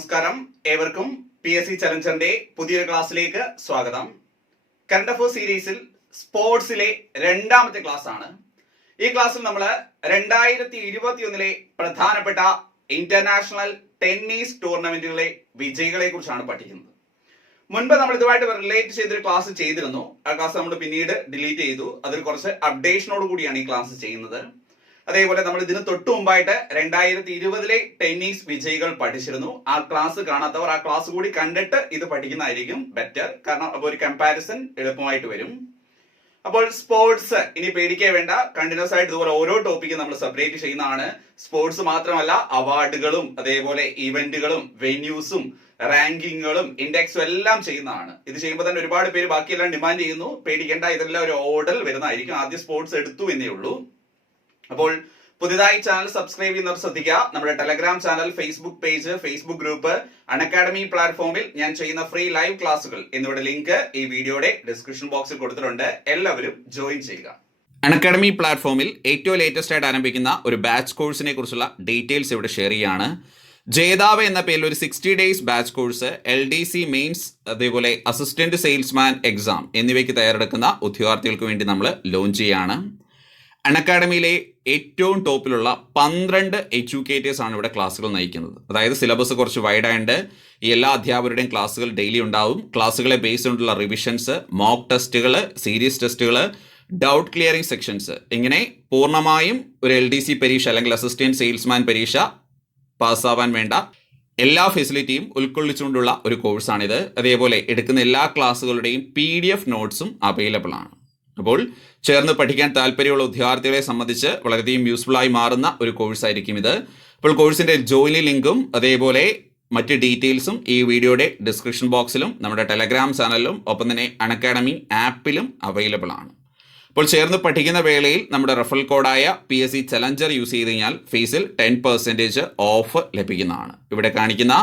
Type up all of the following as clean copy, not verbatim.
നമസ്കാരം. ഏവർക്കും PSC ചലഞ്ചറിന്റെ പുതിയൊരു ക്ലാസ്സിലേക്ക് സ്വാഗതം. കറണ്ട് അഫയേഴ്സ് സീരീസിൽ സ്പോർട്സിലെ രണ്ടാമത്തെ ക്ലാസ് ആണ്. ഈ ക്ലാസ്സിൽ നമ്മൾ 2021 പ്രധാനപ്പെട്ട ഇന്റർനാഷണൽ ടെന്നീസ് ടൂർണമെന്റുകളെ വിജയികളെ കുറിച്ചാണ് പഠിക്കുന്നത്. മുൻപ് നമ്മൾ ഇതുമായിട്ട് റിലേറ്റ് ചെയ്തൊരു ക്ലാസ് ചെയ്തിരുന്നു. ആ ക്ലാസ് നമ്മൾ പിന്നീട് ഡിലീറ്റ് ചെയ്തു. അതിൽ കുറച്ച് അപ്ഡേഷനോട് കൂടിയാണ് ഈ ക്ലാസ് ചെയ്യുന്നത്. അതേപോലെ നമ്മൾ ഇതിന് തൊട്ടു മുമ്പായിട്ട് 2020 ടെന്നീസ് വിജയികൾ പഠിച്ചിരുന്നു. ആ ക്ലാസ് കാണാത്തവർ ആ ക്ലാസ് കൂടി കണ്ടിട്ട് ഇത് പഠിക്കുന്നതായിരിക്കും ബെറ്റർ. കാരണം അപ്പോൾ ഒരു കമ്പാരിസൺ എളുപ്പമായിട്ട് വരും. അപ്പോൾ സ്പോർട്സ് ഇനി പേടിക്കേ വേണ്ട. കണ്ടിന്യൂസ് ആയിട്ട് ഇതുപോലെ ഓരോ ടോപ്പിക്കും നമ്മൾ സെപ്പറേറ്റ് ചെയ്യുന്നതാണ്. സ്പോർട്സ് മാത്രമല്ല, അവാർഡുകളും അതേപോലെ ഇവന്റുകളും വെന്യൂസും റാങ്കിങ്ങുകളും ഇൻഡെക്സും എല്ലാം ചെയ്യുന്നതാണ്. ഇത് ചെയ്യുമ്പോൾ തന്നെ ഒരുപാട് പേര് ബാക്കിയെല്ലാം ഡിമാൻഡ് ചെയ്യുന്നു. പേടിക്കേണ്ട, ഇതെല്ലാം ഒരു ഓർഡർ വരുന്നതായിരിക്കും. ആദ്യം സ്പോർട്സ് എടുത്തു എന്നേ ഉള്ളൂ. അപ്പോൾ പുതിയതായി ചാനൽ സബ്സ്ക്രൈബ് ചെയ്യുന്നവർ ശ്രദ്ധിക്കുക. നമ്മുടെ Telegram channel, Facebook page, Facebook group, Unacademy പ്ലാറ്റ്ഫോമിൽ ഞാൻ ചെയ്യുന്ന ഫ്രീ ലൈവ് ക്ലാസുകൾ എന്നിവയുടെ ലിങ്ക് ഈ വീഡിയോയുടെ ഡിസ്ക്രിപ്ഷൻ ബോക്സിൽ കൊടുത്തിട്ടുണ്ട്. എല്ലാവരും ജോയിൻ ചെയ്യുക. അൺഅക്കാഡമി പ്ലാറ്റ്ഫോമിൽ ഏറ്റവും ലേറ്റസ്റ്റ് ആയിട്ട് ആരംഭിക്കുന്ന ഒരു ബാച്ച് കോഴ്സിനെ കുറിച്ചുള്ള ഡീറ്റെയിൽസ് ഇവിടെ ഷെയർ ചെയ്യാണ്. ജേതാവ് എന്ന പേരിൽ ഒരു 60 days batch course LDC mains, അതേപോലെ അസിസ്റ്റന്റ് സെയിൽസ്മാൻ എക്സാം എന്നിവയ്ക്ക് തയ്യാറെടുക്കുന്ന ഉദ്യോഗാർത്ഥികൾക്ക് വേണ്ടി നമ്മൾ ലോഞ്ച് ചെയ്യാണ്. അൺഅക്കാഡമിയിലെ ഏറ്റവും ടോപ്പിലുള്ള 12 എഡ്യൂക്കേറ്റേഴ്സ് ആണ് ഇവിടെ ക്ലാസ്സുകൾ നയിക്കുന്നത്. അതായത് സിലബസ് കുറച്ച് വൈഡായിട്ട് ഈ എല്ലാ അധ്യാപകരുടെയും ക്ലാസ്സുകൾ ഡെയിലി ഉണ്ടാവും. ക്ലാസ്സുകളെ ബേസ് ചെയ്തുള്ള റിവിഷൻസ്, മോക്ക് ടെസ്റ്റുകൾ, സീരീസ് ടെസ്റ്റുകൾ, ഡൗട്ട് ക്ലിയറിംഗ് സെക്ഷൻസ്, ഇങ്ങനെ പൂർണ്ണമായും ഒരു LDC പരീക്ഷ അല്ലെങ്കിൽ അസിസ്റ്റന്റ് സെയിൽസ്മാൻ പരീക്ഷ പാസ്സാവാൻ വേണ്ട എല്ലാ ഫെസിലിറ്റിയും ഉൾക്കൊള്ളിച്ചുകൊണ്ടുള്ള ഒരു കോഴ്സാണിത്. അതേപോലെ എടുക്കുന്ന എല്ലാ ക്ലാസ്സുകളുടെയും PDF നോട്ട്സും അവൈലബിൾ ആണ്. അപ്പോൾ ചേർന്ന് പഠിക്കാൻ താല്പര്യമുള്ള ഉദ്യോഗാർത്ഥികളെ സംബന്ധിച്ച് വളരെയധികം യൂസ്ഫുൾ ആയി മാറുന്ന ഒരു കോഴ്സായിരിക്കും ഇത്. അപ്പോൾ കോഴ്സിന്റെ ജോയിനിങ് ലിങ്കും അതേപോലെ മറ്റ് ഡീറ്റെയിൽസും ഈ വീഡിയോയുടെ ഡിസ്ക്രിപ്ഷൻ ബോക്സിലും നമ്മുടെ ടെലഗ്രാം ചാനലിലും ഒപ്പം തന്നെ അൺഅക്കാഡമി ആപ്പിലും അവൈലബിൾ ആണ്. അപ്പോൾ ചേർന്ന് പഠിക്കുന്ന വേളയിൽ നമ്മുടെ റെഫറൽ കോഡായ PSC ചലഞ്ചർ യൂസ് ചെയ്ത് കഴിഞ്ഞാൽ ഫീസിൽ 10% ഓഫ് ലഭിക്കുന്നതാണ്. ഇവിടെ കാണിക്കുന്ന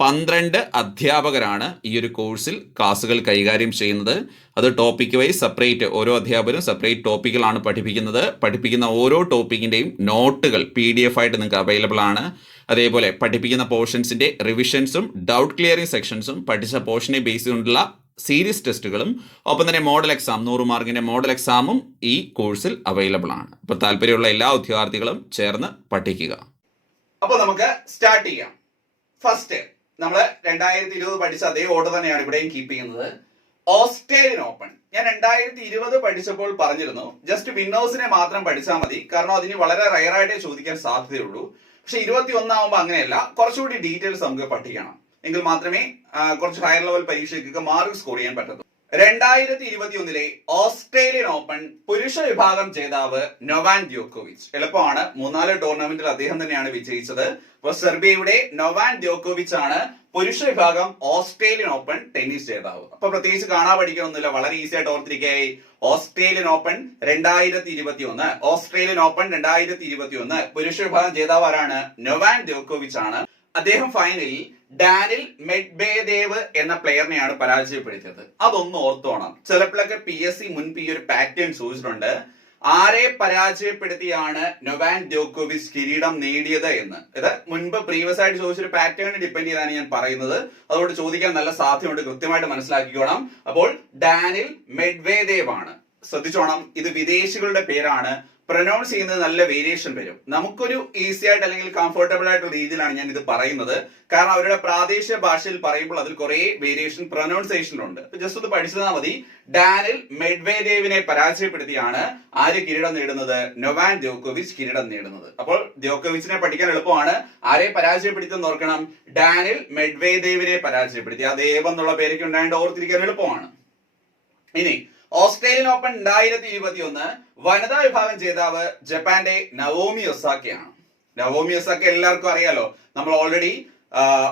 12 അധ്യാപകരാണ് ഈ ഒരു കോഴ്സിൽ ക്ലാസ്സുകൾ കൈകാര്യം ചെയ്യുന്നത്. അത് ടോപ്പിക് വൈസ് സെപ്പറേറ്റ്, ഓരോ അധ്യാപകരും സെപ്പറേറ്റ് ടോപ്പിക്കുകളാണ് പഠിപ്പിക്കുന്നത്. പഠിപ്പിക്കുന്ന ഓരോ ടോപ്പിക്കിൻ്റെയും നോട്ടുകൾ PDF ആയിട്ട് നിങ്ങൾക്ക് അവൈലബിൾ ആണ്. അതേപോലെ പഠിപ്പിക്കുന്ന പോർഷൻസിൻ്റെ റിവിഷൻസും ഡൗട്ട് ക്ലിയറിംഗ് സെക്ഷൻസും പഠിച്ച പോർഷനെ ബേസ് ചെയ്തുകൊണ്ടുള്ള സീരീസ് ടെസ്റ്റുകളും ഒപ്പം തന്നെ മോഡൽ എക്സാം, 100 മാർക്കിൻ്റെ മോഡൽ എക്സാമും ഈ കോഴ്സിൽ അവൈലബിൾ ആണ്. അപ്പോൾ താല്പര്യമുള്ള എല്ലാ ഉദ്യോഗാർത്ഥികളും ചേർന്ന് പഠിക്കുക. അപ്പോൾ നമുക്ക് സ്റ്റാർട്ട് ചെയ്യാം. ഫസ്റ്റ് നമ്മൾ 2020 പഠിച്ച അതേ ഓർഡർ തന്നെയാണ് ഇവിടെയും കീപ്പ് ചെയ്യുന്നത്. ഓസ്ട്രേലിയൻ ഓപ്പൺ ഞാൻ 2020 പഠിച്ചപ്പോൾ പറഞ്ഞിരുന്നു, ജസ്റ്റ് വിന്നേഴ്സിനെ മാത്രം പഠിച്ചാൽ മതി, കാരണം അതിന് വളരെ റയറായിട്ടേ ചോദിക്കാൻ സാധ്യതയുള്ളൂ. പക്ഷെ 21 ആവുമ്പോൾ അങ്ങനെയല്ല, കുറച്ചുകൂടി ഡീറ്റെയിൽസ് നമുക്ക് പഠിക്കണം. എങ്കിൽ മാത്രമേ കുറച്ച് ഹയർ ലെവൽ പരീക്ഷയ്ക്കൊക്കെ മാർക്ക് സ്കോർ ചെയ്യാൻ പറ്റത്തുള്ളൂ. 2021 ഓസ്ട്രേലിയൻ ഓപ്പൺ പുരുഷ വിഭാഗം ജേതാവ് നൊവാക് ദ്യോക്കോവിച്ച്. എളുപ്പമാണ്, 3-4 ടൂർണമെന്റിൽ അദ്ദേഹം തന്നെയാണ് വിജയിച്ചത്. അപ്പോൾ സെർബിയയുടെ നൊവാക് ദ്യോക്കോവിച്ച് ആണ് പുരുഷ വിഭാഗം ഓസ്ട്രേലിയൻ ഓപ്പൺ ടെന്നീസ് ജേതാവ്. അപ്പൊ പ്രത്യേകിച്ച് കാണാൻ പഠിക്കണമെന്നില്ല, വളരെ ഈസി ആയിട്ട് ഓർത്തിരിക്കുകയായി. ഓസ്ട്രേലിയൻ ഓപ്പൺ 2021, ഓസ്ട്രേലിയൻ ഓപ്പൺ 2021 പുരുഷ വിഭാഗം ജേതാവ് ആരാണ്? നൊവാക് ദ്യോക്കോവിച്ച് ആണ്. അദ്ദേഹം ഫൈനലിൽ ഡാനിൽ മെഡ്വേദേവ് എന്ന പ്ലെയറിനെയാണ് പരാജയപ്പെടുത്തിയത്. അതൊന്ന് ഓർത്തോണം. ചിലപ്പോഴൊക്കെ PSC മുൻപ് ഈ ഒരു പാറ്റേൺ ചോദിച്ചിട്ടുണ്ട്, ആരെ പരാജയപ്പെടുത്തിയാണ് നൊവാക് ദ്യോക്കോവിച്ച് കിരീടം നേടിയത് എന്ന്. ഇത് മുൻപ് പ്രീവിയസ് ആയിട്ട് ചോദിച്ചൊരു പാറ്റേണിനെ ഡിപ്പെൻഡ് ചെയ്താണ് ഞാൻ പറയുന്നത്. അതുകൊണ്ട് ചോദിക്കാൻ നല്ല സാധ്യതയുണ്ട്, കൃത്യമായിട്ട് മനസ്സിലാക്കിക്കോണം. അപ്പോൾ ഡാനിൽ മെഡ്വേദേവ് ആണ്. ശ്രദ്ധിച്ചോണം, ഇത് വിദേശികളുടെ പേരാണ്. പ്രൊനൗൺസ് ചെയ്യുന്നത് നല്ല വേരിയേഷൻ വരും. നമുക്കൊരു ഈസി ആയിട്ട് അല്ലെങ്കിൽ കംഫർട്ടബിൾ ആയിട്ടുള്ള രീതിയിലാണ് ഞാൻ ഇത് പറയുന്നത്. കാരണം അവരുടെ പ്രാദേശിക ഭാഷയിൽ പറയുമ്പോൾ അതിൽ കുറെ വേരിയേഷൻ പ്രൊനൗൺസിയേഷനിലുണ്ട്. ജസ്റ്റ് ഒന്ന് പഠിച്ചാൽ മതി. ഡാനിൽ മെഡ്വേദേവിനെ പരാജയപ്പെടുത്തിയാണ് ആര് കിരീടം നേടുന്നത്? നൊവാക് ദ്യോക്കോവിച്ച് കിരീടം നേടുന്നത്. അപ്പോൾ ദ്യോക്കോവിച്ചിനെ പഠിക്കാൻ എളുപ്പമാണ്. ആരെ പരാജയപ്പെടുത്തിയെന്ന് ഓർക്കണം? ഡാനിൽ മെഡ്വേദേവിനെ പരാജയപ്പെടുത്തി. ആ ദേവ് എന്നുള്ള പേരൊക്കെ ഉണ്ടായിട്ട് ഓർത്തിരിക്കാൻ എളുപ്പമാണ്. ഇനി ഓസ്ട്രേലിയൻ ഓപ്പൺ 2021 വനിതാ വിഭാഗം ജേതാവ് ജപ്പാന്റെ നവോമി ഒസാക്കയാണ്. നവോമി ഒസാക്ക എല്ലാവർക്കും അറിയാലോ. നമ്മൾ ഓൾറെഡി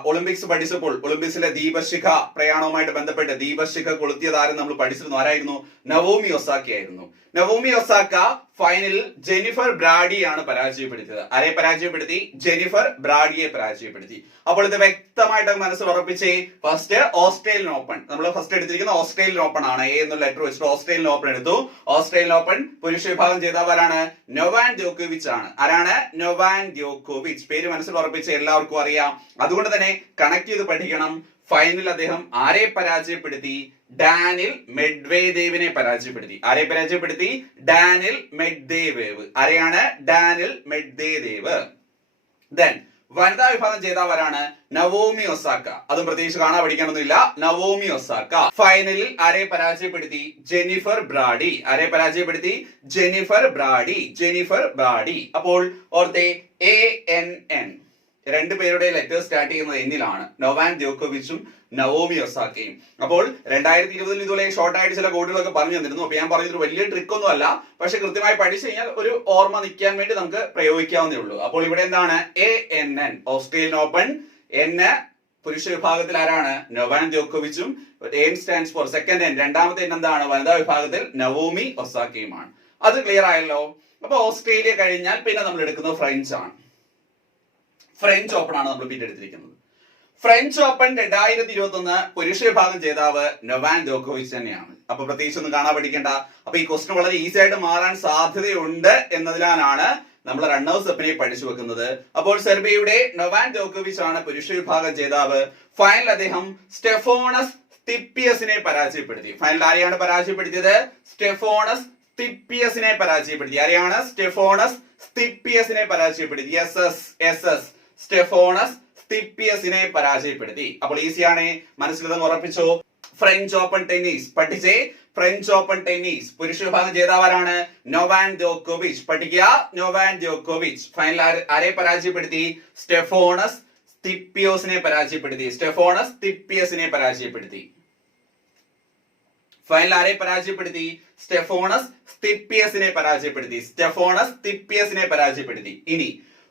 ഒളിമ്പിക്സ് പഠിച്ചപ്പോൾ ഒളിമ്പിക്സിലെ ദീപശിഖ പ്രയാണവുമായിട്ട് ബന്ധപ്പെട്ട് ദീപശിഖ കൊളുത്തിയത് ആരും നമ്മൾ പഠിച്ചിരുന്നു. ആരായിരുന്നു? നവോമി ഒസാക്ക ആയിരുന്നു. നവോമി ഒസാക്ക ഫൈനലിൽ ജെനിഫർ ബ്രാഡിയാണ് പരാജയപ്പെടുത്തിയത്. ആരെ പരാജയപ്പെടുത്തി? ജെനിഫർ ബ്രാഡിയെ പരാജയപ്പെടുത്തി. അപ്പോൾ ഇത് വ്യക്തമായിട്ട് മനസ്സിൽ ഉറപ്പിച്ചേ. ഫസ്റ്റ് ഓസ്ട്രേലിയൻ ഓപ്പൺ, നമ്മൾ ഫസ്റ്റ് എടുത്തിരിക്കുന്ന ഓസ്ട്രേലിയൻ ഓപ്പൺ ആണ്. എ എന്നുള്ള ലെറ്റർ വെച്ചിട്ട് ഓസ്ട്രേലിയൻ ഓപ്പൺ എടുത്തു. ഓസ്ട്രേലിയൻ ഓപ്പൺ പുരുഷ വിഭാഗം ജേതാവാരാണ്? നൊവാക് ജോക്കോവിച്ച് ആണ്. ആരാണ്? നൊവാക് ജോക്കോവിച്ച്. പേര് മനസ്സിൽ ഉറപ്പിച്ച് എല്ലാവർക്കും അറിയാം. അതുകൊണ്ട് തന്നെ കണക്ട് ചെയ്ത് പഠിക്കണം. ഫൈനലിൽ അദ്ദേഹം ആരെ പരാജയപ്പെടുത്തി? ഡാനിൽ മെഡ്വേദേവിനെ പരാജയപ്പെടുത്തി. ആരെ പരാജയപ്പെടുത്തി? ഡാനിൽ മെഡ്വേദേവ്. ആരെയാണ്? ഡാനിൽ മെഡ്വേദേവ്. ദെൻ വനിതാ വിഭാഗം ജേതാവാരാണ്? Naomi Osaka. അതും പ്രത്യേകിച്ച് കാണാൻ പഠിക്കാനൊന്നുമില്ല. Naomi Osaka. ഫൈനലിൽ ആരെ പരാജയപ്പെടുത്തി? Jennifer Brady. ആരെ പരാജയപ്പെടുത്തി? Jennifer Brady. Jennifer Brady. അപ്പോൾ ഓർത്തെ ANN രണ്ടുപേരുടെ ലെറ്റർ സ്റ്റാർട്ട് ചെയ്യുന്നത് എന്നിലാണ്. Novak ജോക്കോവിച്ചും Naomi ഒസാക്കയും. അപ്പോൾ 2020 ഇതുപോലെ ഷോർട്ട് ആയിട്ട് ചില കോഡുകളൊക്കെ പറഞ്ഞു തന്നിരുന്നു. അപ്പൊ ഞാൻ പറഞ്ഞൊരു വലിയ ട്രിക്ക് ഒന്നും അല്ല, പക്ഷെ കൃത്യമായി പഠിച്ചു കഴിഞ്ഞാൽ ഒരു ഓർമ്മ നിൽക്കാൻ വേണ്ടി നമുക്ക് പ്രയോഗിക്കാവുന്നേ ഉള്ളൂ. അപ്പോൾ ഇവിടെ എന്താണ്? ANN Australian open. N പുരുഷ വിഭാഗത്തിൽ ആരാണ്? നൊവാക് ജോക്കോവിച്ചും. N stands for second N. രണ്ടാമത്തെ N എന്താണ്? വനിതാ വിഭാഗത്തിൽ നവോമി ഒസാക്കയുമാണ്. അത് ക്ലിയർ ആയല്ലോ. അപ്പൊ ഓസ്ട്രേലിയ കഴിഞ്ഞാൽ പിന്നെ നമ്മൾ എടുക്കുന്നത് ഫ്രഞ്ച് ആണ്. ഫ്രഞ്ച് ഓപ്പൺ ആണ് നമ്മൾ പിന്നെ എടുത്തിരിക്കുന്നത്. ഫ്രഞ്ച് ഓപ്പൺ 2021 പുരുഷ വിഭാഗം ജേതാവ് നൊവാക് ജോക്കോവിച്ച് തന്നെയാണ്. അപ്പൊ പ്രത്യേകിച്ച് ഒന്നും കാണാൻ പഠിക്കേണ്ട. അപ്പൊ ഈ ക്വസ്റ്റ്യൻ വളരെ ഈസി ആയിട്ട് മാറാൻ സാധ്യതയുണ്ട് എന്നതിലാണ് നമ്മൾ റണ്ണേഴ്സ് അപ്പിനെ പഠിച്ചു വെക്കുന്നത്. അപ്പോൾ സെർബിയയുടെ നൊവാക് ജോക്കോവിച്ച് ആണ് പുരുഷ വിഭാഗം ജേതാവ്. ഫൈനൽ അദ്ദേഹം സ്റ്റെഫോണസ് തിപ്പിയസിനെ പരാജയപ്പെടുത്തി. ഫൈനൽ ആരെയാണ് പരാജയപ്പെടുത്തിയത്? സ്റ്റെഫോണസ് തിപ്പിയസിനെ പരാജയപ്പെടുത്തി. ആരെയാണ്? സ്റ്റെഫോണസ് തിപ്പിയസിനെ പരാജയപ്പെടുത്തി. SS സ്റ്റെഫോണസ് തിപ്പിയസിനെ പരാജയപ്പെടുത്തി. അപ്പോൾ ഈസിയാണ്, മനസ്സിലെന്ന് ഉറപ്പിച്ചോ. ഫ്രഞ്ച് ഓപ്പൺ ടെന്നീസ് പഠിച്ചേ. ഫ്രഞ്ച് ഓപ്പൺ ടെന്നീസ് പുരുഷ വിഭാഗം ജേതാവാരാണ്? നൊവാക് ജോക്കോവിച്ച്. പഠിക്കുക, നൊവാക് ജോക്കോവിച്ച്. ഫൈനൽ ആരെ പരാജയപ്പെടുത്തി? സ്റ്റെഫോണസ് തിപ്പിയോസിനെ പരാജയപ്പെടുത്തി. സ്റ്റെഫോണസ് തിപ്പിയസിനെ പരാജയപ്പെടുത്തി. ഫൈനൽ ആരെ പരാജയപ്പെടുത്തി? സ്റ്റെഫോണസ് തിപ്പിയസിനെ പരാജയപ്പെടുത്തി. സ്റ്റെഫോണസ് തിപ്പിയസിനെ പരാജയപ്പെടുത്തി. ഇനി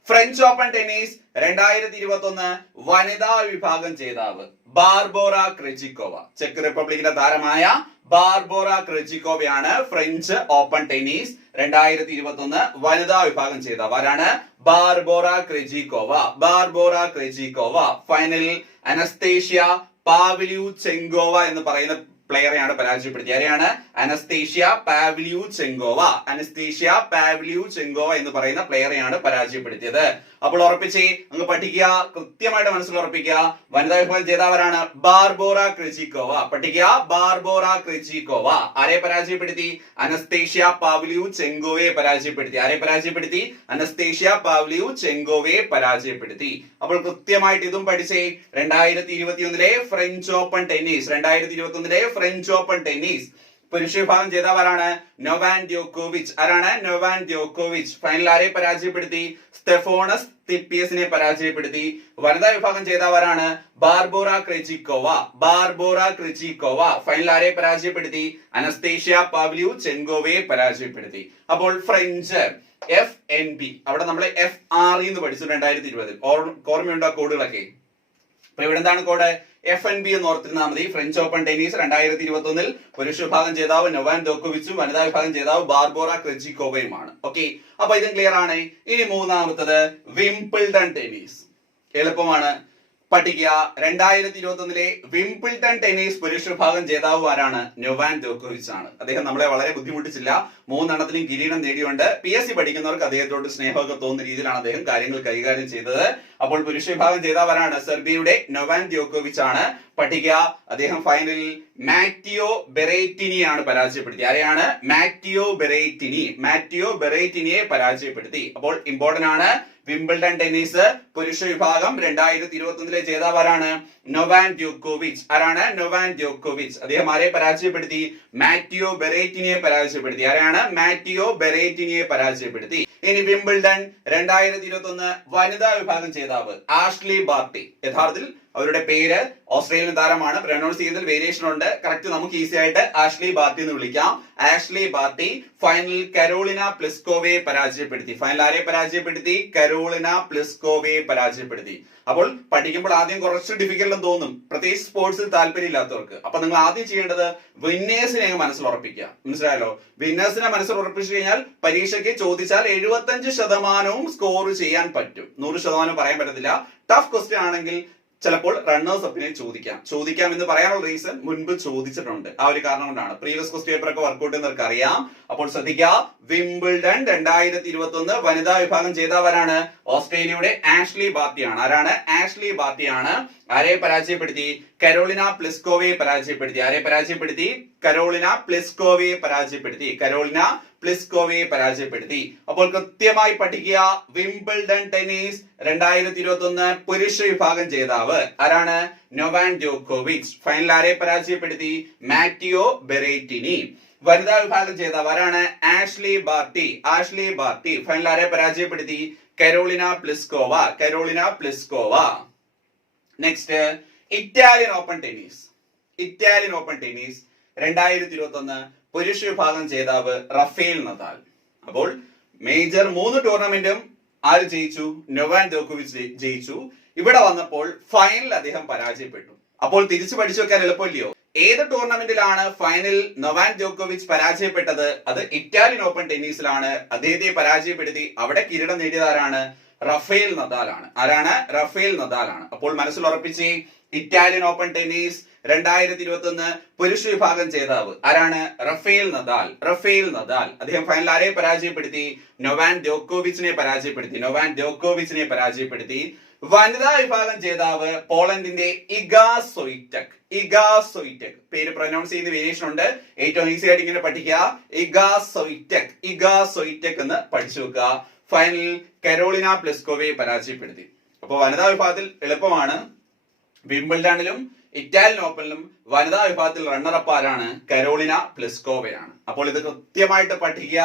ഫ്രഞ്ച് ഓപ്പൺ ടെന്നീസ് 2021 വനിതാ വിഭാഗം ജേതാവ് ബാർബോറ ക്രെജിക്കോവ. ചെക്ക് റിപ്പബ്ലിക്കിന്റെ താരമായ ബാർബോറ ക്രെജിക്കോവയാണ് ഫ്രഞ്ച് ഓപ്പൺ ടെന്നീസ് 2021 വനിതാ വിഭാഗം ജേതാവ്. ആരാണ്? ബാർബോറ ക്രെജിക്കോവ. ബാർബോറ ക്രെജിക്കോവ. ഫൈനലിൽ അനസ്തേഷ്യ പാവ്ലിയുചെങ്കോവ എന്ന് പറയുന്ന പ്ലെയറെയാണ് പരാജയപ്പെടുത്തി. ആരെയാണ്? അനസ്തേഷ്യ പാവ്ലിയുചെങ്കോവ. അനസ്തേഷ്യ പാവ്ലിയുചെങ്കോവ എന്ന് പറയുന്ന പ്ലെയറെയാണ് പരാജയപ്പെടുത്തിയത്. അപ്പോൾ ഉറപ്പിച്ചേ, അങ്ങ് പഠിക്കുക, കൃത്യമായിട്ട് മനസ്സിൽ ഉറപ്പിക്കുക. വനിതാ വിഭാഗം ജേതാവരാണ്? ബാർബോറ ക്രെജിക്കോവ. പഠിക്കുക, ബാർബോറ ക്രെജിക്കോവ. ആരെ പരാജയപ്പെടുത്തി? അനസ്തേഷ്യ പാവ്ലിയുചെങ്കോവയെ പരാജയപ്പെടുത്തി. ആരെ പരാജയപ്പെടുത്തി? അനസ്തേഷ്യ പാവ്ലിയുചെങ്കോവയെ പരാജയപ്പെടുത്തി. അപ്പോൾ കൃത്യമായിട്ട് ഇതും പഠിച്ചേ. 2021 French open tennis 2021 French open tennis പുരുഷ വിഭാഗം ജേതാവാരാണ്? നൊവാക് ജോക്കോവിച്ച്. ആരാണ്? നൊവാക് ജോക്കോവിച്ച്. ഫൈനൽ ആരെ പരാജയപ്പെടുത്തി? സ്റ്റെഫോണസ് തിപ്പിയസിനെ പരാജയപ്പെടുത്തി. വനിതാ വിഭാഗം ജേതാവാരാണ്? ബാർബോറ ക്രെജിക്കോവ. ബാർബോറ ക്രെജിക്കോവ. ഫൈനൽ ആരെ പരാജയപ്പെടുത്തി? അനസ്തേഷ്യ പാവ്ലിയുചെങ്കോവയെ പരാജയപ്പെടുത്തി. അപ്പോൾ ഫ്രഞ്ച് FNB, അവിടെ നമ്മൾ FRE എന്ന് പഠിച്ചു 2020. ഓർമ്മയുണ്ടോ കോഡുകളൊക്കെ? അപ്പൊ ഇവിടെ എന്താണ് കോഡ്? FNB എന്ന് ഓർത്തിരുന്നാൽ മതി. ഫ്രഞ്ച് ഓപ്പൺ ടെന്നീസ് 2021 പുരുഷ വിഭാഗം ജേതാവ് നൊവാക് ജോക്കോവിച്ചും വനിതാ വിഭാഗം ജേതാവ് ബാർബോറ ക്രെജിക്കോവയുമാണ്. ഓക്കെ, അപ്പൊ ഇതും ക്ലിയർ ആണ്. ഇനി മൂന്നാമത്തത് വിംബിൾഡൺ ടെന്നീസ്. എളുപ്പമാണ്, പഠിക്കുക. 2021 വിംബിൾഡൺ ടെന്നീസ് പുരുഷ വിഭാഗം ജേതാവ് ആരാണ്? നൊവാക് ജോക്കോവിച്ച് ആണ്. അദ്ദേഹം നമ്മളെ വളരെ ബുദ്ധിമുട്ടിച്ചില്ല. 3 എണ്ണത്തിലും കിരീടം നേടിയുണ്ട്. PSC പഠിക്കുന്നവർക്ക് അദ്ദേഹത്തോട് സ്നേഹമൊക്കെ തോന്നുന്ന രീതിയിലാണ് അദ്ദേഹം കാര്യങ്ങൾ കൈകാര്യം ചെയ്തത്. അപ്പോൾ പുരുഷ വിഭാഗം ജേതാവ് ആരാണ്? സെർബിയയുടെ നൊവാക് ജോക്കോവിച്ച് ആണ്. പഠിക്കുക, അദ്ദേഹം ഫൈനലിൽ മാറ്റിയോ ബെറേറ്റിനിയാണ് പരാജയപ്പെടുത്തി. ആരെയാണ്? മാറ്റിയോ ബെറേറ്റിനി. മാറ്റിയോ ബെറേറ്റിനിയെ പരാജയപ്പെടുത്തി. അപ്പോൾ ഇമ്പോർട്ടന്റ് ആണ്. വിംബിൾഡൺ ടെന്നീസ് പുരുഷ വിഭാഗം 2021 ജേതാവാരാണ്? നൊവാക് ജോക്കോവിച്ച്. ആരാണ്? നൊവാക് ജോക്കോവിച്ച്. അദ്ദേഹം ആരെ പരാജയപ്പെടുത്തി? മാറ്റിയോ ബെറേറ്റിനിയെ പരാജയപ്പെടുത്തി. ആരാണ്? മാറ്റിയോ ബെറേറ്റിനിയെ പരാജയപ്പെടുത്തി. ഇനി വിംബിൾഡൺ 2021 വനിതാ വിഭാഗം ജേതാവ് ആഷ്ലി ബാർട്ടി. യഥാർത്ഥത്തിൽ അവരുടെ പേര് ഓസ്ട്രേലിയൻ താരമാണ്. പ്രൊനൗൺസ് ചെയ്യുന്നതിൽ വേരിയേഷൻ ഉണ്ട്. കറക്റ്റ് നമുക്ക് ഈസി ആയിട്ട് ആഷ്ലി ബാർട്ടി എന്ന് വിളിക്കാം. ആഷ്ലി ബാർട്ടി ഫൈനലിൽ കരോളിന പ്ലിസ്കോവയെ പരാജയപ്പെടുത്തി. ഫൈനൽ ആരെ പരാജയപ്പെടുത്തി? കരോളിന പ്ലിസ്കോവയെ പരാജയപ്പെടുത്തി. അപ്പോൾ പഠിക്കുമ്പോൾ ആദ്യം കുറച്ച് ഡിഫിക്കൽട്ട് തോന്നും, പ്രത്യേകിച്ച് സ്പോർട്സിൽ താല്പര്യമില്ലാത്തവർക്ക്. അപ്പൊ നിങ്ങൾ ആദ്യം ചെയ്യേണ്ടത് വിന്നേഴ്സിനെ മനസ്സിൽ ഉറപ്പിക്കുക. മനസ്സിലായല്ലോ? വിന്നേഴ്സിനെ മനസ്സിൽ ഉറപ്പിച്ചു കഴിഞ്ഞാൽ പരീക്ഷയ്ക്ക് ചോദിച്ചാൽ 75% സ്കോർ ചെയ്യാൻ പറ്റും. 100% പറയാൻ പറ്റത്തില്ല. ടഫ് ക്വസ്റ്റ്യൻ ആണെങ്കിൽ ചിലപ്പോൾ റണ്ണേഴ്സ് അപ്പിനെ ചോദിക്കാം എന്ന് പറയാനുള്ള റീസൺ മുൻപ് ചോദിച്ചിട്ടുണ്ട്. ആ ഒരു കാരണം കൊണ്ടാണ്. പ്രീവിയസ് ക്വസ്റ്റ്യൻ പേപ്പർ ഒക്കെ വർക്ക്ഔട്ട് ചെയ്യുന്നവർക്ക് അറിയാം. അപ്പോൾ ശ്രദ്ധിക്കുക, വിംബിൾഡൺ 2021 വനിതാ വിഭാഗം ജേതാവാരാണ്? ഓസ്ട്രേലിയയുടെ ആഷ്ലി ബാർട്ടിയാണ്. ആരാണ്? ആഷ്ലി ബാർട്ടിയാണ്. ആരെ പരാജയപ്പെടുത്തി? കരോളിന പ്ലിസ്കോവയെ പരാജയപ്പെടുത്തി. ആരെ പരാജയപ്പെടുത്തി? കരോളിന പ്ലിസ്കോവയെ പരാജയപ്പെടുത്തി. കരോളിന പ്ലിസ്കോവയെ പരാജയപ്പെടുത്തി. അപ്പോൾ കൃത്യമായി പഠിക്കുക, വിംബിൾഡൺ ടെന്നീസ് 2021 പുരുഷ വിഭാഗം ജേതാവ് ആരാണ്? നൊവാക് ജോക്കോവിച്ച്. ഫൈനൽ ആരെ പരാജയപ്പെടുത്തി? മാറ്റിയോ ബെറേറ്റിനി. വനിതാ വിഭാഗം ജേതാവ് ആരാണ്? Ashleigh Barty. Ashleigh Barty final ആരെ പരാജയപ്പെടുത്തി? Karolina Pliskova. Karolina Pliskova. Next, Italian Open tennis. Italian Open tennis 2021 പുരുഷ വിഭാഗം ജേതാവ് റഫേൽ നദാൽ. അപ്പോൾ മേജർ 3 ടൂർണമെന്റും ആര് ജയിച്ചു? നൊവാക് ജോക്കോവിച്ച് ജയിച്ചു. ഇവിടെ വന്നപ്പോൾ ഫൈനൽ അദ്ദേഹം പരാജയപ്പെട്ടു. അപ്പോൾ തിരിച്ചു പഠിച്ചു വെക്കാൻ എളുപ്പമില്ലയോ? ഏത് ടൂർണമെന്റിലാണ് ഫൈനൽ നൊവാക് ജോക്കോവിച്ച് പരാജയപ്പെട്ടത്? അത് ഇറ്റാലിയൻ ഓപ്പൺ ടെന്നീസിലാണ്. അദ്ദേഹത്തെ പരാജയപ്പെടുത്തി അവിടെ കിരീടം നേടിയതാരാണ്? റഫേൽ നദാലാണ്. ആരാണ്? റഫേൽ നദാലാണ്. അപ്പോൾ മനസ്സിൽ ഉറപ്പിച്ച്, ഇറ്റാലിയൻ ഓപ്പൺ ടെന്നീസ് 2021 പുരുഷ വിഭാഗം ജേതാവ് ആരാണ്? Rafael Nadal. Rafael Nadal. അദ്ദേഹം ഫൈനൽ ആരെ പരാജയപ്പെടുത്തി? നൊവാക് ജോക്കോവിച്ചിനെ പരാജയപ്പെടുത്തി. നൊവാക് ജോക്കോവിച്ചിനെ പരാജയപ്പെടുത്തി. വനിതാ വിഭാഗം ജേതാവ് പോളണ്ടിന്റെ ഇഗാ സ്വൈറ്റക്. ഇഗാ സ്വൈറ്റക്. പേര് പ്രൊനൗൺസ് ചെയ്യുന്ന വേരിയേഷൻ ഉണ്ട്. ഏറ്റവും ഈസി ആയിട്ട് ഇങ്ങനെ പഠിക്കുക. ഇഗാ സ്വൈറ്റക്. ഇഗാ സ്വൈറ്റക് എന്ന് പഠിച്ചു വെക്കുക. ഫൈനലിൽ കരോളിന പ്ലിസ്കോവയെ പരാജയപ്പെടുത്തി. അപ്പോൾ വനിതാ വിഭാഗത്തിൽ എളുപ്പമാണ്. വിംബിൾഡണിലും ഇറ്റാലിയൻ ഓപ്പണിലും വനിതാ വിഭാഗത്തിൽ റണ്ണറപ്പ് ആരാണ്? കരോളിന പ്ലിസ്കോവയാണ്. അപ്പോൾ ഇത് കൃത്യമായിട്ട് പഠിക്കുക.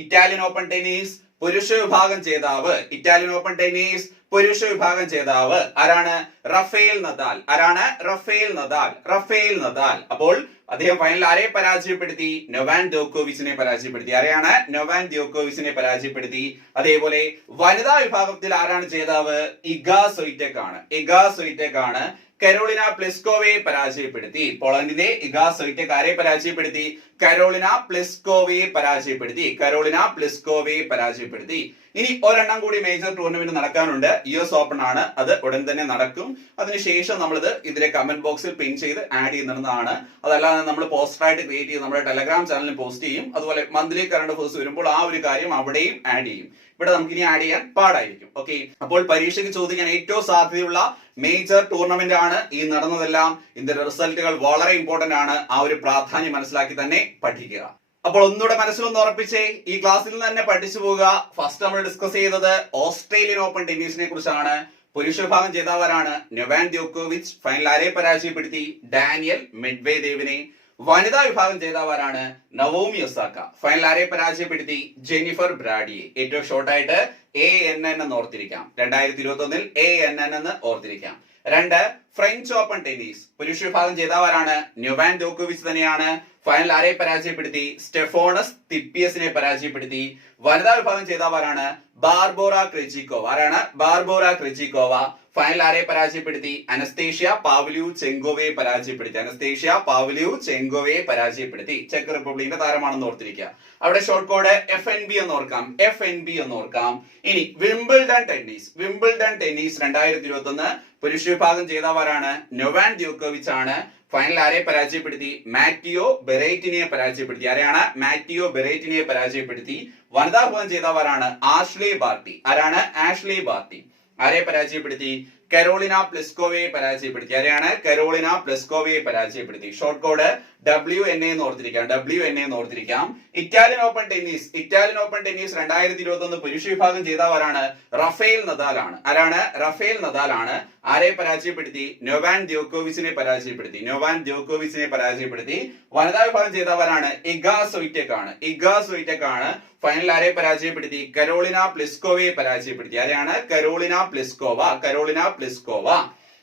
ഇറ്റാലിയൻ ഓപ്പൺ ടെന്നീസ് പുരുഷ വിഭാഗം ജേതാവ്. ഇറ്റാലിയൻ ഓപ്പൺ ടെന്നീസ് പുരുഷ വിഭാഗം ജേതാവ് ആരാണ്? Rafael Nadal. ആരാണ്? Rafael Nadal. Rafael Nadal. അപ്പോൾ അദ്ദേഹം ഫൈനൽ ആരെ പരാജയപ്പെടുത്തി? നൊവാക് ജോക്കോവിച്ചിനെ പരാജയപ്പെടുത്തി. ആരെയാണ്? നൊവാക് ജോക്കോവിച്ചിനെ പരാജയപ്പെടുത്തി. അതേപോലെ വനിതാ വിഭാഗത്തിൽ ആരാണ് ജേതാവ്? ഇഗാ സ്വൈറ്റക് ആണ്. ഇഗാ സ്വൈറ്റക് ആണ്. കരോളിന പ്ലിസ്കോവയെ പരാജയപ്പെടുത്തി. പോളണ്ടിന്റെ ഇഗാ സ്വൈറ്റക് ആരെ പരാജയപ്പെടുത്തി? കരോളിന പ്ലിസ്കോവയെ പരാജയപ്പെടുത്തി. കരോളിന പ്ലിസ്കോവയെ പരാജയപ്പെടുത്തി. ഇനി ഒരെണ്ണം കൂടി മേജർ ടൂർണമെന്റ് നടക്കാനുണ്ട്. US ഓപ്പൺ ആണ്. അത് ഉടൻ തന്നെ നടക്കും. അതിനുശേഷം നമ്മളിത് ഇതിലെ കമന്റ് ബോക്സിൽ പിൻ ചെയ്ത് ആഡ് ചെയ്യുന്നതാണ്. അതല്ലാതെ നമ്മൾ പോസ്റ്ററായിട്ട് ക്രിയേറ്റ് ചെയ്ത് നമ്മുടെ ടെലഗ്രാം ചാനലിൽ പോസ്റ്റ് ചെയ്യും. അതുപോലെ മന്ത്ലി കറണ്ട് അഫയേഴ്സ് വരുമ്പോൾ ആ ഒരു കാര്യം അവിടെയും ആഡ് ചെയ്യും. ഇവിടെ നമുക്ക് ഇനി ആഡ് ചെയ്യാൻ പാടായിരിക്കും. ഓക്കെ, അപ്പോൾ പരീക്ഷയ്ക്ക് ചോദിക്കാൻ ഏറ്റവും സാധ്യതയുള്ള മേജർ ടൂർണമെന്റ് ആണ് ഈ നടന്നതെല്ലാം. ഇതിന്റെ റിസൾട്ടുകൾ വളരെ ഇമ്പോർട്ടന്റ് ആണ്. ആ ഒരു പ്രാധാന്യം മനസ്സിലാക്കി തന്നെ പഠിക്കുക. അപ്പോൾ ഒന്നുകൂടെ മനസ്സിലൊന്ന് ഉറപ്പിച്ചേ, ഈ ക്ലാസ്സിൽ നിന്ന് തന്നെ പഠിച്ചു പോവുക. ഫസ്റ്റ് നമ്മൾ ഡിസ്കസ് ചെയ്തത് ഓസ്ട്രേലിയൻ ഓപ്പൺ ടെന്നീസിനെ കുറിച്ചാണ്. പുരുഷ വിഭാഗം ജേതാവാരാണ്? നൊവാക് ജോക്കോവിച്ച്. ഫൈനൽ ആരെ പരാജയപ്പെടുത്തി? ഡാനിയൽ മെഡ്വേദേവിനെ. വനിതാ വിഭാഗം ജേതാവാരാണ്? Naomi Osaka. ഫൈനൽ ആരെ പരാജയപ്പെടുത്തി? ജെനിഫർ ബ്രാഡിയെ. ഏറ്റവും ഷോർട്ട് ആയിട്ട് ANN എന്ന് ഓർത്തിരിക്കാം. 2021 ANN എന്ന് ഓർത്തിരിക്കാം. 2, ഫ്രഞ്ച് ഓപ്പൺ ടെന്നീസ് പുരുഷ വിഭാഗം ജേതാവാരാണ്? നൊവാക് ജോക്കോവിച്ച് തന്നെയാണ്. ഫൈനൽ ആരെ പരാജയപ്പെടുത്തി? സ്റ്റെഫോണസ് തിപ്പിയസിനെ പരാജയപ്പെടുത്തി. വനിതാ വിഭാഗം ജേതാവാരാണ്? ബാർബോറ ക്രെജിക്കോവ. ആരാണ്? ബാർബോറ ക്രെജിക്കോവ. ഫൈനൽ ആരെ പരാജയപ്പെടുത്തി? അനസ്തേഷ്യ പാവ്ലിയുചെങ്കോവയെ പരാജയപ്പെടുത്തി. അനസ്തേഷ്യ പാവ്ലിയുചെങ്കോവയെ പരാജയപ്പെടുത്തി. ചെക്ക് റിപ്പബ്ലിക്കിന്റെ താരമാണെന്ന് ഓർത്തിരിക്കുക. അവിടെ ഷോർട്ട് കോഡ് FNB എന്ന് ഓർക്കാം. FNB എന്ന് ഓർക്കാം. ഇനി വിംബിൾഡൺ ടെന്നീസ്. വിംബിൾഡൺ ടെന്നീസ് 2021 പുരുഷ വിഭാഗം ജേതാവാരാണ്? നൊവാക് ജോക്കോവിച്ച് ആണ്. ഫൈനൽ ആരെ പരാജയപ്പെടുത്തി? മാറ്റിയോ ബെറേറ്റിനെ പരാജയപ്പെടുത്തി. ആരെയാണ്? മാറ്റിയോ ബെറേറ്റിനെ പരാജയപ്പെടുത്തി. വനിതാ വിഭാഗം ജേതാവാരാണ്? Ashleigh Barty. ആരാണ്? Ashleigh Barty. ആരെ പരാജയപ്പെടുത്തി? കരോളിന പ്ലിസ്കോവയെ പരാജയപ്പെടുത്തി. ആരെയാണ്? കരോളിന പ്ലിസ്കോവയെ പരാജയപ്പെടുത്തി. ഷോർട്ട് കോഡ് WNA എന്ന് ഓർത്തിരിക്കാം. WNA എന്ന് ഓർത്തിരിക്കാം. Italian Open tennis. Italian Open tennis 2021 പുരുഷ വിഭാഗം ജേതാവാരാണ്? റഫേൽ നദാൽ ആണ്. ആരാണ്? റഫേൽ നദാൽ ആണ്. ആരെ പരാജയപ്പെടുത്തി? നൊവാക് ജോക്കോവിച്ചിനെ പരാജയപ്പെടുത്തി. നൊവാക് ജോക്കോവിച്ചിനെ പരാജയപ്പെടുത്തി. വനിതാ വിഭാഗം ജേതാവാരാണ്? ഇഗാ സ്വൈറ്റക് ആണ്. ഇഗാ സ്വൈറ്റക് ആണ്. ഫൈനൽ ആരെ പരാജയപ്പെടുത്തി? കരോളിന പ്ലിസ്കോവയെ പരാജയപ്പെടുത്തി. ആരെയാണ്? Karolina Pliskova. Karolina Pliskova.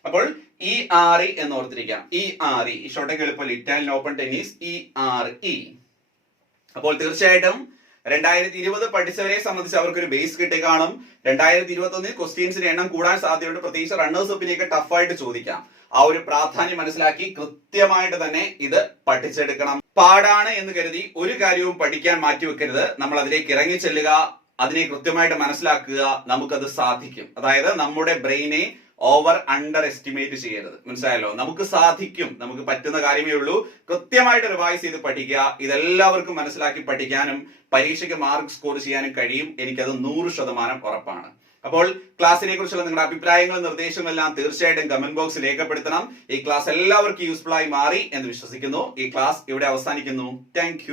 അപ്പോൾ ERE എന്ന് ഓർത്തിരിക്കാം. ERE ഷോർട്ടേക്ക് എളുപ്പമല്ല. Italian Open tennis ERE. അപ്പോൾ തീർച്ചയായിട്ടും 2020 പഠിച്ചവരെ സംബന്ധിച്ച് അവർക്കൊരു ബേസ് കിട്ടി കാണും. 2021 ക്വസ്റ്റ്യൻസിന്റെ എണ്ണം കൂടാൻ സാധ്യതയുണ്ട്. പ്രത്യേകിച്ച് റണ്ണേഴ്സ് അപ്പിനെയൊക്കെ ടഫായിട്ട് ചോദിക്കാം. ആ ഒരു പ്രാധാന്യം മനസ്സിലാക്കി കൃത്യമായിട്ട് തന്നെ ഇത് പഠിച്ചെടുക്കണം. പാടാണ് എന്ന് കരുതി ഒരു കാര്യവും പഠിക്കാൻ മാറ്റിവെക്കരുത്. നമ്മൾ അതിലേക്ക് ഇറങ്ങി ചെല്ലുക, അതിനെ കൃത്യമായിട്ട് മനസ്സിലാക്കുക. നമുക്കത് സാധിക്കും. അതായത് നമ്മുടെ ബ്രെയിനെ ഓവർ അണ്ടർ എസ്റ്റിമേറ്റ് ചെയ്യരുത്. മനസ്സിലായല്ലോ? നമുക്ക് സാധിക്കും. നമുക്ക് പറ്റുന്ന കാര്യമേ ഉള്ളൂ. കൃത്യമായിട്ട് റിവൈസ് ചെയ്ത് പഠിക്കുക. ഇതെല്ലാവർക്കും മനസ്സിലാക്കി പഠിക്കാനും പരീക്ഷയ്ക്ക് മാർക്ക് സ്കോർ ചെയ്യാനും കഴിയും. എനിക്കത് 100% ഉറപ്പാണ്. അപ്പോൾ ക്ലാസ്സിനെ കുറിച്ചുള്ള നിങ്ങളുടെ അഭിപ്രായങ്ങളും നിർദ്ദേശങ്ങളെല്ലാം തീർച്ചയായിട്ടും കമന്റ് ബോക്സിൽ രേഖപ്പെടുത്തണം. ഈ ക്ലാസ് എല്ലാവർക്കും യൂസ്ഫുൾ ആയി മാറി എന്ന് വിശ്വസിക്കുന്നു. ഈ ക്ലാസ് ഇവിടെ അവസാനിക്കുന്നു. താങ്ക്